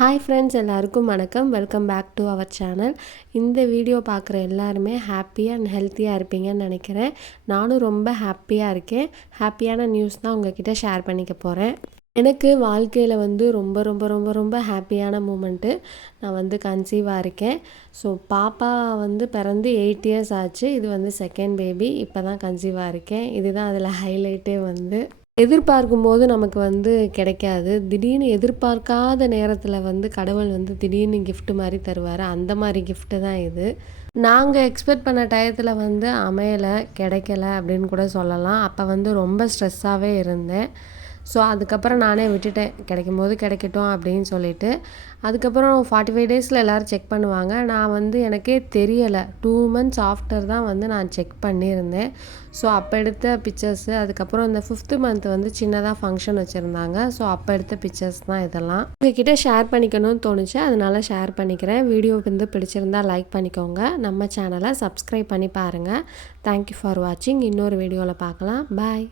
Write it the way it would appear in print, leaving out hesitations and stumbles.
Hi friends, எல்லாருக்கும் வணக்கம். Welcome back to our channel. இந்த வீடியோ பார்க்குற எல்லாருமே ஹாப்பியாக அண்ட் ஹெல்த்தியாக இருப்பீங்கன்னு நினைக்கிறேன். நானும் ரொம்ப ஹாப்பியாக இருக்கேன். ஹாப்பியான நியூஸ் தான் உங்ககிட்ட ஷேர் பண்ணிக்க போகிறேன். எனக்கு வாழ்க்கையில் ரொம்ப ரொம்ப ரொம்ப ரொம்ப ஹாப்பியான மூமெண்ட்டு. நான் கன்சீவாக இருக்கேன். ஸோ பாப்பா பிறந்து 8 இயர்ஸ் ஆச்சு. இது செகண்ட் பேபி. இப்போ தான் கன்சீவாக இருக்கேன். இதுதான் அதில் ஹைலைட்டே. எதிர்பார்க்கும்போது நமக்கு கிடைக்காது. திடீர்னு எதிர்பார்க்காத நேரத்தில் கடவுள் திடீர்னு கிஃப்ட் மாதிரி தருவார். அந்த மாதிரி கிஃப்ட்டு தான் இது. நாங்கள் எக்ஸ்பெக்ட் பண்ண டயத்தில் அமையலை, கிடைக்கல அப்படின்னு கூட சொல்லலாம். அப்போ ரொம்ப ஸ்ட்ரெஸ்ஸாகவே இருந்தேன். ஸோ அதுக்கப்புறம் நானே விட்டுட்டேன், கிடைக்கும்போது கிடைக்கட்டும் அப்படின்னு சொல்லிட்டு. அதுக்கப்புறம் 45 டேஸில் எல்லோரும் செக் பண்ணுவாங்க. நான் எனக்கே தெரியலை, 2 months ஆஃப்டர் தான் நான் செக் பண்ணியிருந்தேன். ஸோ அப்போ எடுத்த பிக்சர்ஸு. அதுக்கப்புறம் இந்த 5th month சின்னதாக ஃபங்க்ஷன் வச்சுருந்தாங்க. ஸோ அப்போ எடுத்த பிக்சர்ஸ் தான் இதெல்லாம். உங்ககிட்ட ஷேர் பண்ணிக்கணும்னு தோணுச்சு, அதனால ஷேர் பண்ணிக்கிறேன். வீடியோ பிடிச்சிருந்தா லைக் பண்ணிக்கோங்க. நம்ம சேனலை சப்ஸ்கிரைப் பண்ணி பாருங்கள். தேங்க்யூ ஃபார் வாட்சிங். இன்னொரு வீடியோவில் பார்க்கலாம். பாய்.